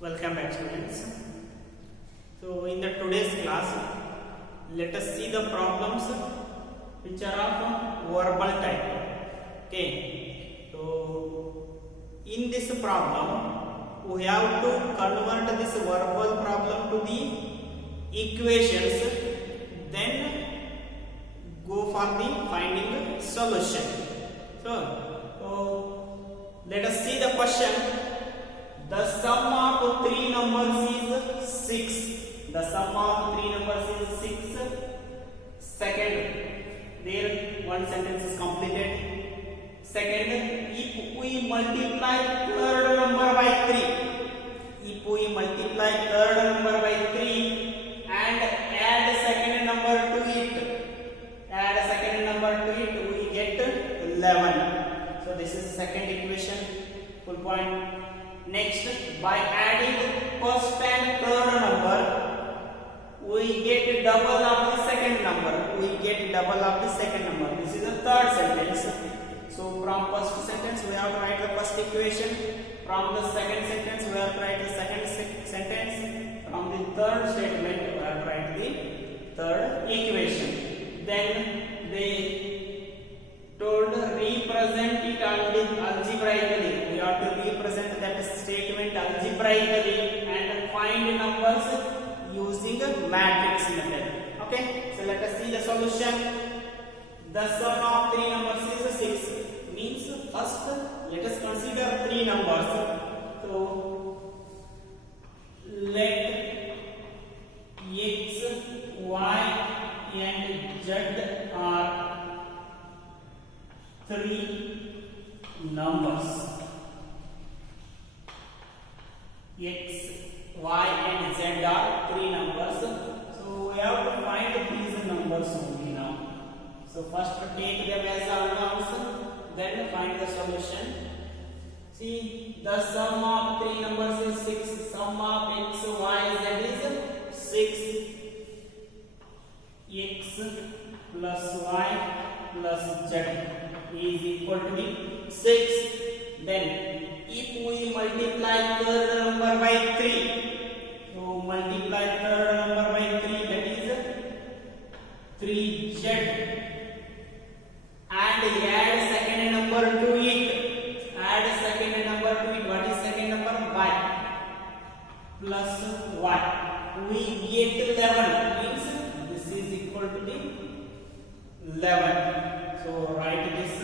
Welcome back, students. So in the today's class, let us see the problems which are of verbal type. Okay. So in this problem, we have to convert this verbal problem to the equations, then go for the finding solution. So let us see the question. The sum of three numbers is 6. The sum of three numbers is 6. Second, there one sentence is completed. Second, if we multiply third number by 3, if we multiply third number by 3 and add second number to it, we get 11. So this is second equation. Full point. Next, by adding first and third number, we get double of the second number. This is the third sentence. So from first sentence we have to write the first equation. From the second sentence we have to write the second sentence. From the third statement we have to write the third equation. Then they told represent it algebraically. We have to represent that statement algebraically and find numbers using a matrix method. Okay, so let us see the solution. The sum of three numbers is 6. Means first let us consider three numbers. So let x, y and z are three numbers. X, y and z are three numbers. So we have to find these numbers only now. So first take them as unknowns, then find the solution. See, the sum of three numbers is 6. Sum of x, y, z is 6. X plus y plus z is equal to the 6. Then if we multiply third number by 3, so multiply third number by 3, that is 3z, and add second number to it. What is second number? Y plus y. We get 11. Means this is equal to the 11. So write this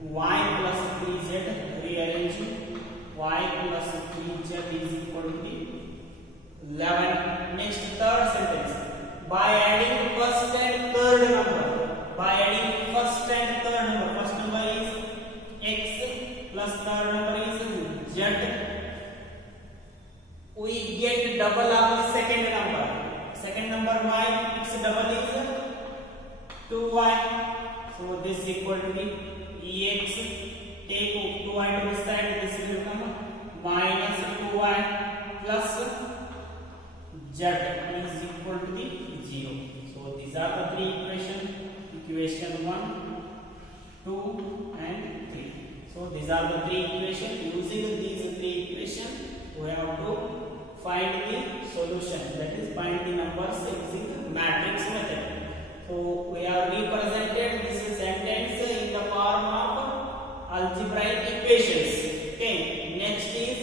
y plus 3z, rearrange. Y plus 3z is equal to the 11. Next, third sentence. By adding first and third number. First number is x plus third number is z. We get double of the second number. Second number y, its double is 2y. So this is equal to the ex. Take 2y to this side. This will become minus 2y plus z is equal to the 0. So these are the three equations. Equation 1, 2 and 3. So these are the three equations. Using these three equations, we have to find the solution. That is, find the numbers using matrix method. So we have represented this sentence in the form of algebraic equations. Okay. Next is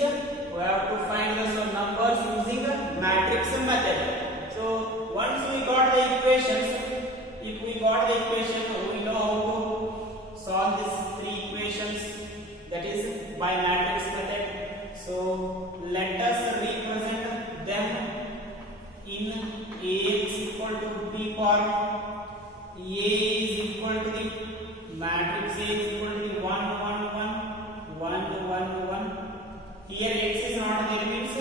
we have to find the numbers using matrix method. So once we got the equations, if we got the equation, we know how to solve these three equations. That is by matrix method. So let us represent them in Ax equal to b form. A is equal to the matrix A is equal to the 1 1 1 1 1 1. Here x is not there, means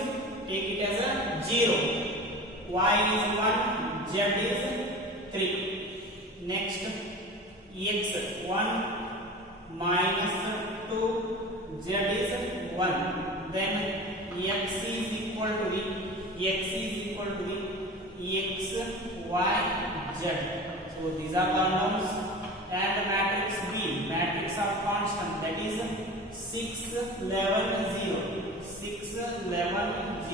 take it as a 0. Y is 1, z is 3. Next, x 1 minus 2, z is 1. Then x is equal to the x, y, z. So these are the unknowns. And matrix B, matrix of constant, that is 6 11 0. 6 11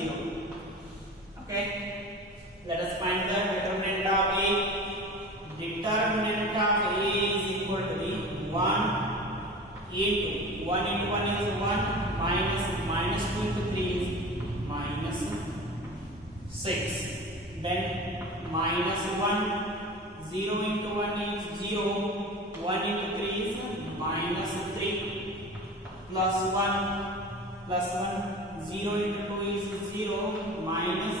6. Then minus 1, 0 into 1 is 0, 1 into 3 is minus 3, plus 1, 0 into 2 is 0, minus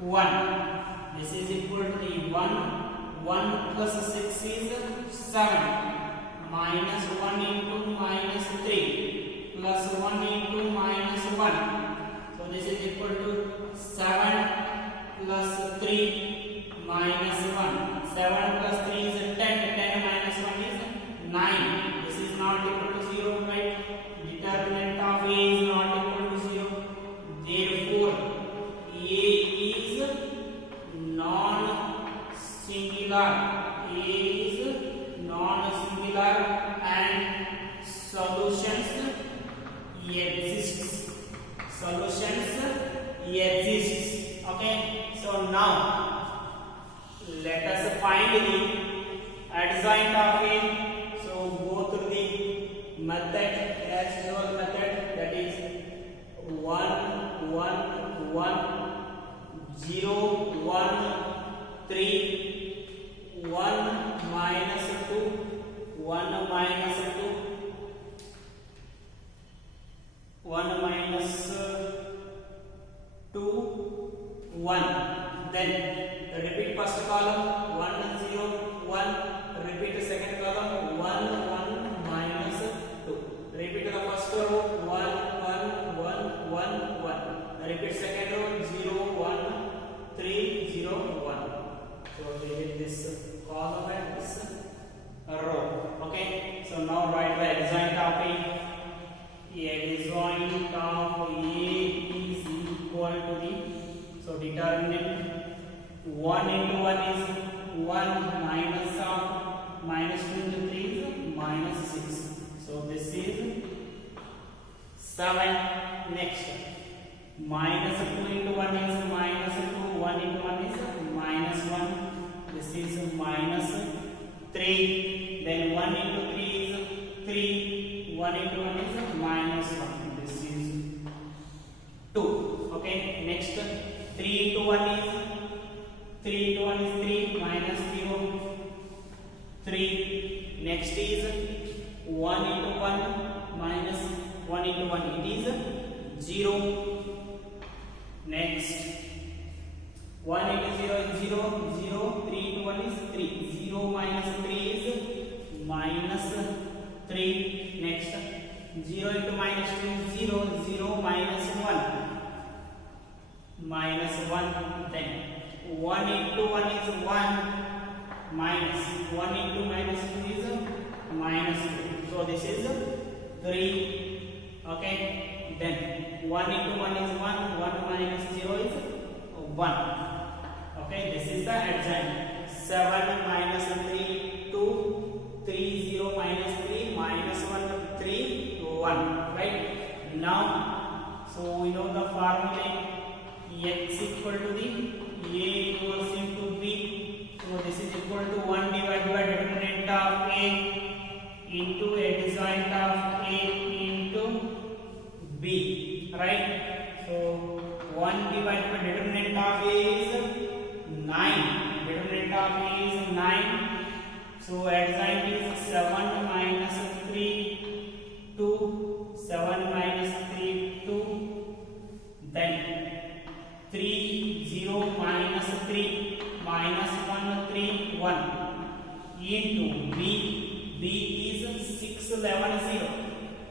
1. This is equal to the 1 plus 6 is 7, minus 1 into minus 3, plus 1 into minus 1. So this is equal to 7 plus 3 minus 1. 7 plus 3 is 10, 10 minus 1 is 9. This is not equal to 0, right? Determinant of A is not equal to 0. Therefore, A is non-singular. A is non-singular and solutions exists. Solutions exists. Okay. So now let us find the adjoint of A. So go through the method, as usual method, that is 1 1 1 0 1 3 1 minus 2 1 minus 2 1 minus 2 1. Then repeat first column 1 0 1. Repeat the second column 1 1 minus 2. Repeat the first row 1 1 1 1 1. Repeat second row 0 1 3 0 1. So repeat this column and this row. Okay. So now write the adjoint of A. Adjoint of A is equal to the, so determinant 1 into 1 is 1, minus of minus 2 into 3 is minus 6. So this is 7. Next, minus 2 into 1 is minus 2, 1 into 1 is minus 1. This is minus 3. Then 1 into 3 is 3, 1 into 1 is minus 1. This is 2. Okay. Next, 3 into 1 is 3 minus 0 3. Next is 1 into 1 minus 1 into 1, it is 0. Next, 1 into 0 is 0 0. 3 into 1 is 3. 0 minus 3 is minus 3. Next, 0 into minus 2 is 0 0 minus 1 minus 1. Then 1 into 1 is 1, minus 1 into minus 2 is minus 2. So this is 3. Okay. Then 1 into 1 is 1, 1 minus 0 is 1. Okay. This is the adjoint. 7 minus 3 2, 3 0 minus 3 minus 1 3 1. Right. Now, so we know the formula. X equal to the A equals into B. So this is equal to 1 divided by determinant of A into adjoint of A into B. Right? So 1 divided by determinant of A is 9. Determinant of A is 9. So adjoint is 7 minus 3 2. 7 minus 3 2. Then 3 0 minus 3 minus 1 3 1 into B. B is 6 11 0.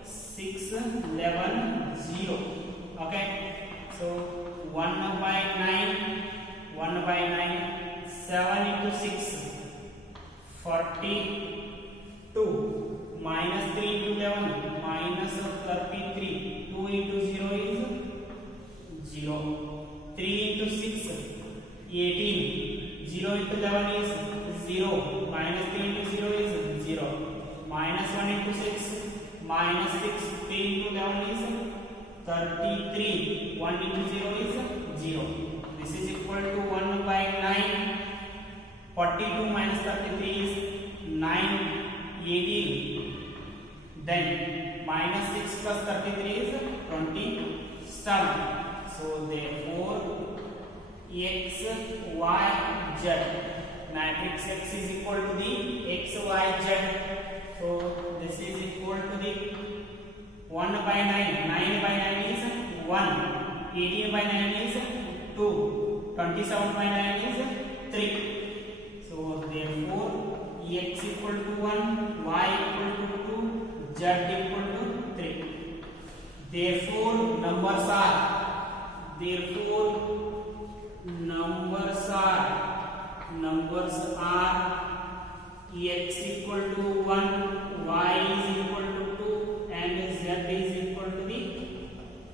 6 11 0. Okay. So 1 by 9 1 by 9 7 into 6 42 minus 3 into 11 minus 33. 2 into 0 is 0. 3 into 6 18. 0 into 11 is 0. Minus 3 into 0 is 0. Minus 1 into 6 minus 6. 3 into 11 is 33. 1 into 0 is 0. This is equal to 1 by 9. 42 minus 33 is 9. 18. Then minus 6 plus 33 is 27. So therefore x y z. Matrix X is equal to the x y z. So this is equal to the 1 by 9. 9 by 9 is 1. 18 by 9 is 2. 27 by 9 is 3. So therefore x equal to 1, y equal to 2, z equal to 3. Therefore numbers are x equal to 1, y is equal to 2, and z is equal to the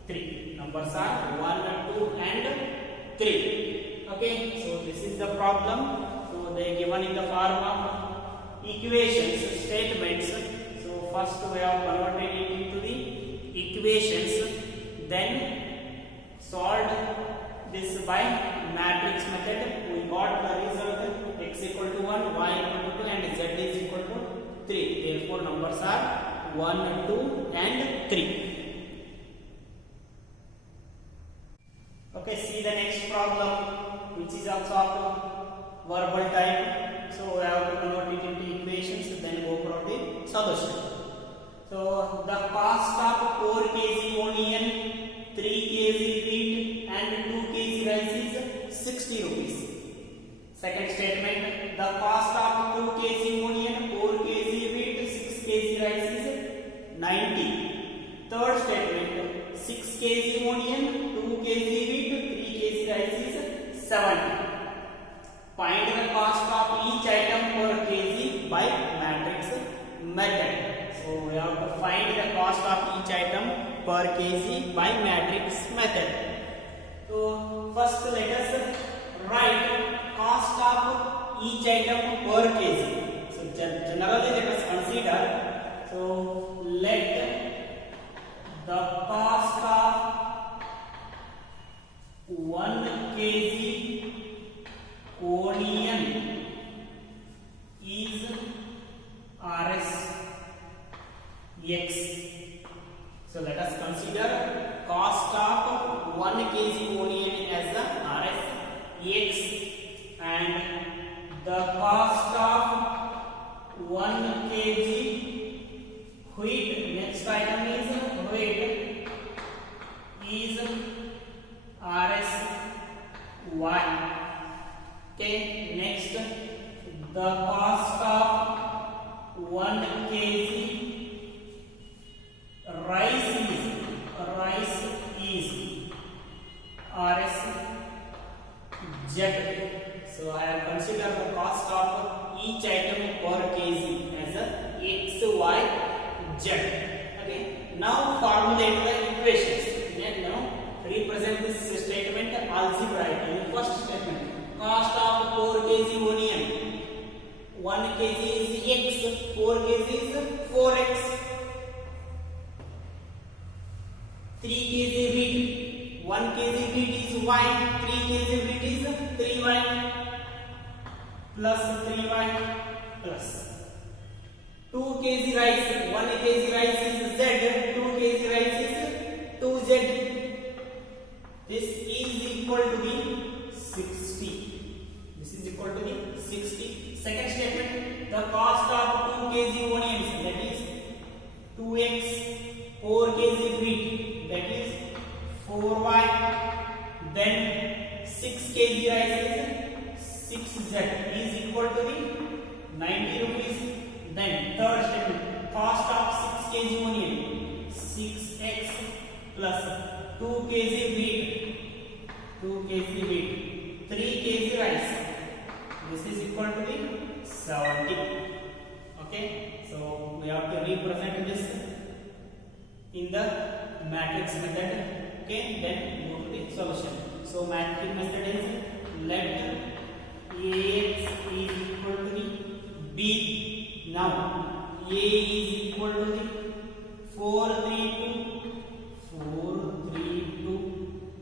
3. Numbers are 1, 2, and 3. Okay, so this is the problem. So they are given in the form of equations, statements. So first we have converted it into the equations, then solved this by matrix method. We got the result x equal to 1, y equal to 2, and z is equal to 3. Therefore numbers are 1, 2, and 3. Okay, see the next problem, which is also of verbal type. So we have to convert it into equations, then go for the solution. So the cost of 4 kg onion, 3 kg wheat, and 2 kg rice is 60 rupees. Second statement, the cost of 2 kg onion, 4 kg wheat, 6 kg rice is 90. Third statement, 6 kg onion, 2 kg wheat, 3 kg rice is 70. Find the cost of each item per kg by matrix method. So we have to find the cost of each item per kg by matrix method. So first let us write cost of each item per kg. So generally let us consider. So let the cost of 1 kg onion is Rs x. So let us consider cost of 1 kg onion as the Rs x, and the cost of 1 kg wheat, next item is wheat, is Rs y. Okay, next the cost of 1 kg rice is Rs z. So I have considered the cost of each item per kg as a x, y, z. Okay, now formulate the equations. Then now represent this statement algebraically. First statement, cost of 4 kg onion, 1 kg is x, 4 kg is 4x. 3 kg wheat, 1 kg wheat is y, 3 kg wheat is 3y plus 3y plus 2 kg rice, 1 kg rice is z, 2 kg rice is 2z. This is equal to the 60. This is equal to the 60. Second statement, the cost of 2 kg onions, that is 2x, 4 kg wheat, that is 4y, then 6 kg rice is 6z, is equal to the 90 rupees. Then third statement, cost of 6 kg onion, 6x plus 2 kg wheat, 3 kg rice, this is equal to the 70. Okay, so we have to represent this in the matrix method. Okay, then go to the solution. So matrix method is let Ax is equal to the B. Now A is equal to the 4 3 2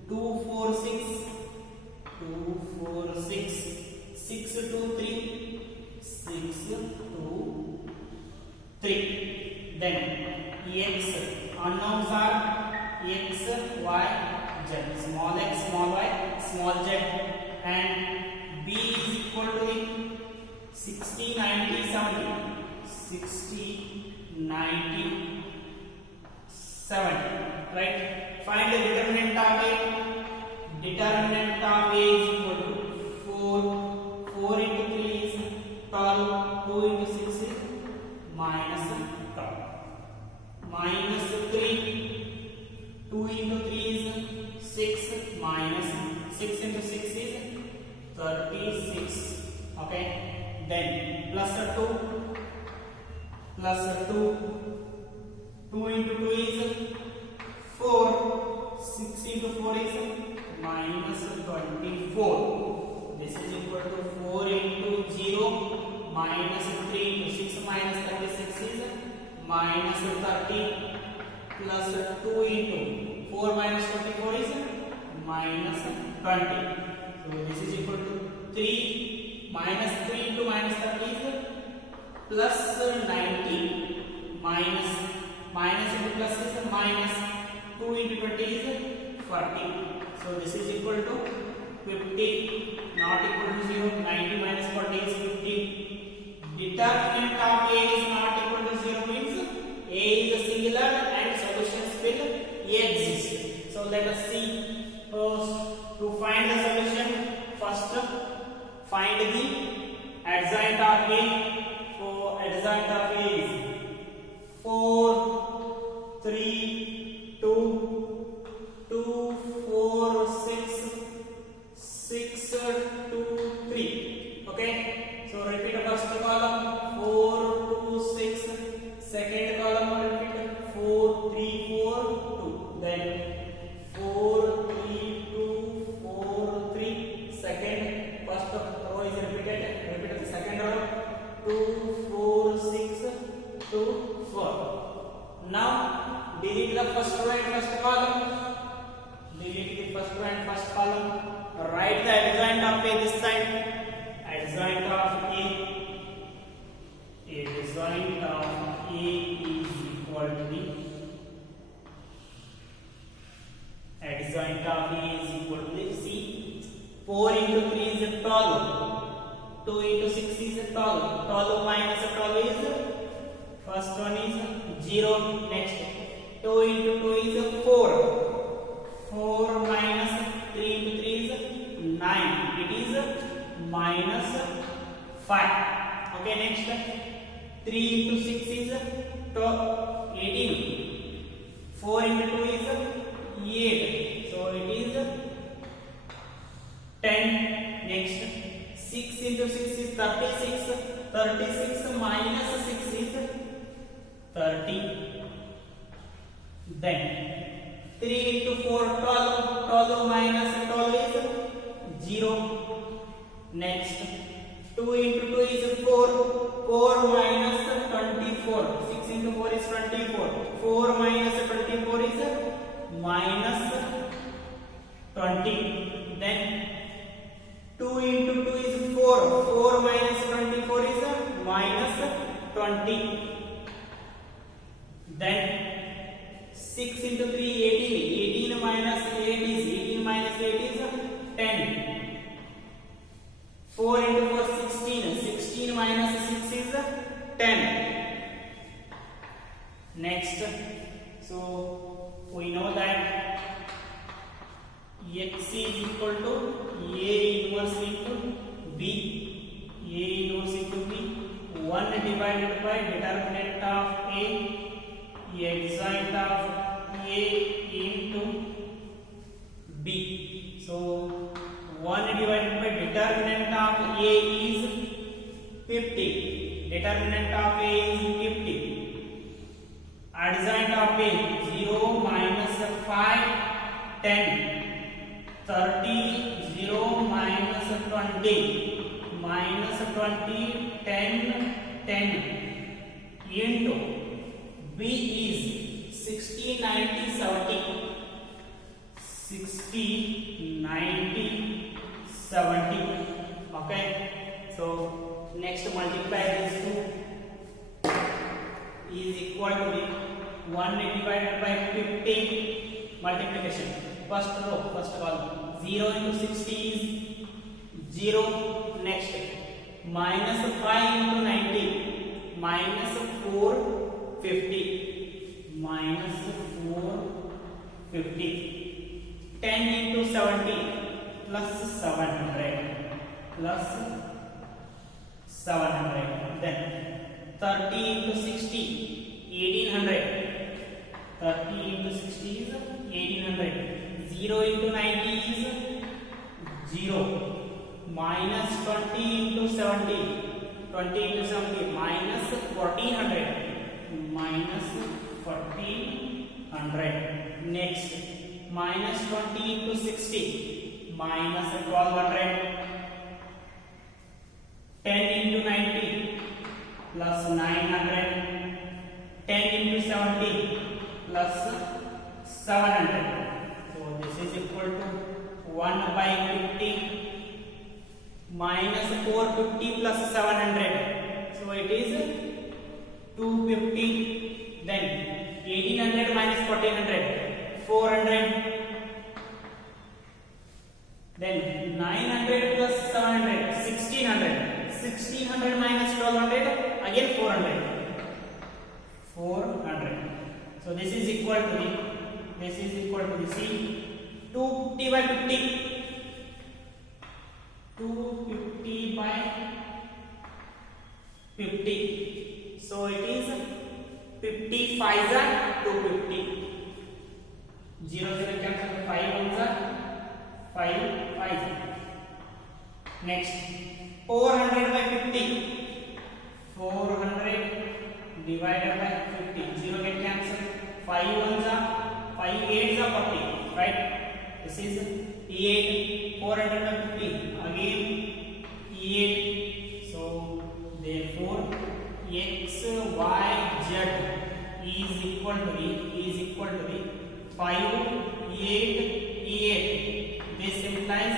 2 4 6 6 2 3 6 2 3. Then x unknowns are x, y, z. Small x, small y, small z. and B is equal to 60, 90, 70. 60, 90, 70. Right? Find the determinant of A. Determinant of A is equal to 4. 4 into 3 is 12. 2 into 6 is minus 12. Minus 3. 2 into 3 is 6. Minus 6 into 6 is 36. Okay. Then plus 2. Plus 2. 2 into 2 is 4. 6 into 4 is minus 24. This is equal to 4 into 0 minus 3 into 6 minus 36 is minus 30 plus 2 into 4 minus 24 is minus 20. So this is equal to 3 minus 3 into minus 30 is plus 90 minus into plus is minus 2 into 20 is 40. So this is equal to 50, not equal to 0. 90 minus 40 is 50. Determinant of A is not equal to 0 means A is a singular and solutions will exist. So let us see. First, to find the solution, first find the adjoint of A. For adjoint of A is 4, 3, 2, 2, 4, 6, 6, 2, 3. Okay. So repeat the first column 4, 2, 6. Second column repeat 4, 3, 4, 2. Then 4, 3, 2, 4, 3. Second, first row is repeated. Repeat the second row 2, 4, 6, 2, 4. Now delete the first row and first column. Delete the first row and first column. Write the adjoint of A this side. Adjoint of A. Adjoint of A is equal to the adjoint of A is equal to the C. 4 into 3 is 12. 2 into 6 is 12. 12 minus 12 is first one is 0. Next 2 into 2 is 4. 4 minus 3 into 3 is 9. It is minus 5. Okay, next 3 into 6 is 18. 4 into 2 is 8. So it is 10. Next 6 into 6 is 36. 36 minus 6 is 30. Then 3 into 4 12. 12 minus 12 is 0. Next 2 into 2 is 4. 4 minus 24. 6 into 4 is 24. 4 minus 24 is minus 20. Then 2 into 2 is 4. 4 minus 24 is minus 20. Then 6 into 3 18. 18 minus 8 is 18 minus 8 is 10. 4 into 4 16. 16 minus 6 is 10. Next, so we know that x is equal to A inverse into B. A inverse into B. 1 divided by determinant of A. Adjoint of A into B. So 1 divided by determinant of A is 50. Determinant of A is 50. Adjoint of A 0 minus 5 10. 30 0 minus 20 minus 20 10 10 into B is 60 90 70. 60 90 70. Okay, so next multiply these two is equal to 1 divided by 50 multiplication. First row, first column 0 into 60 is 0. Next, minus 5 into 90, minus 450, minus 450. 10 into 70, plus 700, plus 700. Then 30 into 60, 1800. 30 into 60 is 1800. 0 into 90 is 0. Minus 20 into 70, 20 into 70, minus 1400, minus 1400. Next, minus 20 into 60, minus 1200. 10 into 90, plus 900. 10 into 70, plus 700. So this is equal to 1 by 50 minus 450 plus 700. So it is 250. Then 1800 minus 1400, 400. Then 900 plus 700, 1600. 1600 minus 1200, again 400. 400. So this is equal to the, see, 250 by 50. 250 by 50. So it is 55 are 250. 0 0 cancel, 5 ones are 5 5. Next, 400 by 50. 400 divided by 50. 0 get cancelled. 5 ones are 5 8s are 40. Right? This is E8. 400 by 50. Again E8. So therefore X Y Z is equal to the 5 8 E8. This implies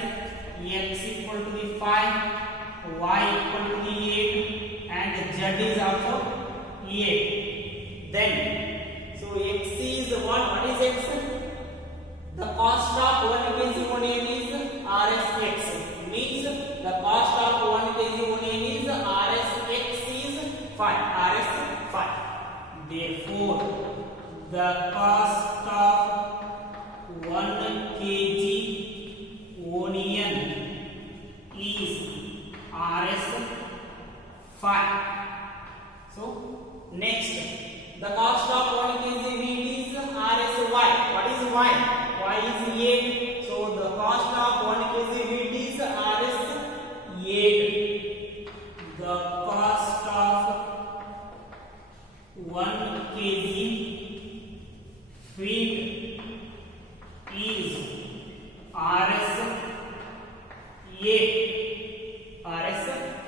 X equal to the 5, Y equal to the 8, and Z is also E8. Then, so X is what? What is X? The cost of 1 kg onion is RSX. Means the cost of 1 kg onion is RSX is 5. RS 5. Therefore, the cost of 1 kg onion is RS 5. So next, the cost of 1 kg wheat is RSY. What is Y? Y is 8. So the cost of 1 kg wheat is RS 8. The cost of 1 kg wheat is RS 8. RS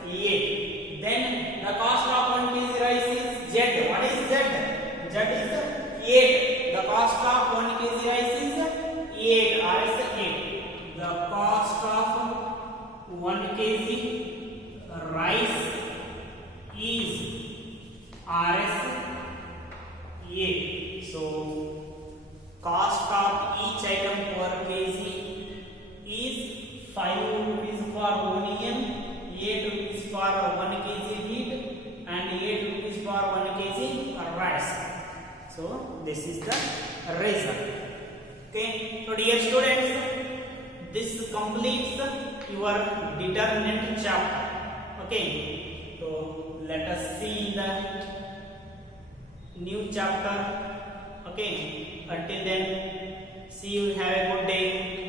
8. Then the cost of 1 kg rice is Z. What is Z? Z is 8. The cost of 1 kg rice is 8. RS 8. The cost of 1 kg rice is RS 8. So cost of each item per kg is 5 rupees for onion, 8 rupees for 1 kg wheat, and 8 rupees for 1 kg rice. So this is the result. Okay, so dear students, this completes your determinant chapter. Okay, so let us see the new chapter. Okay, until then, see you, have a good day.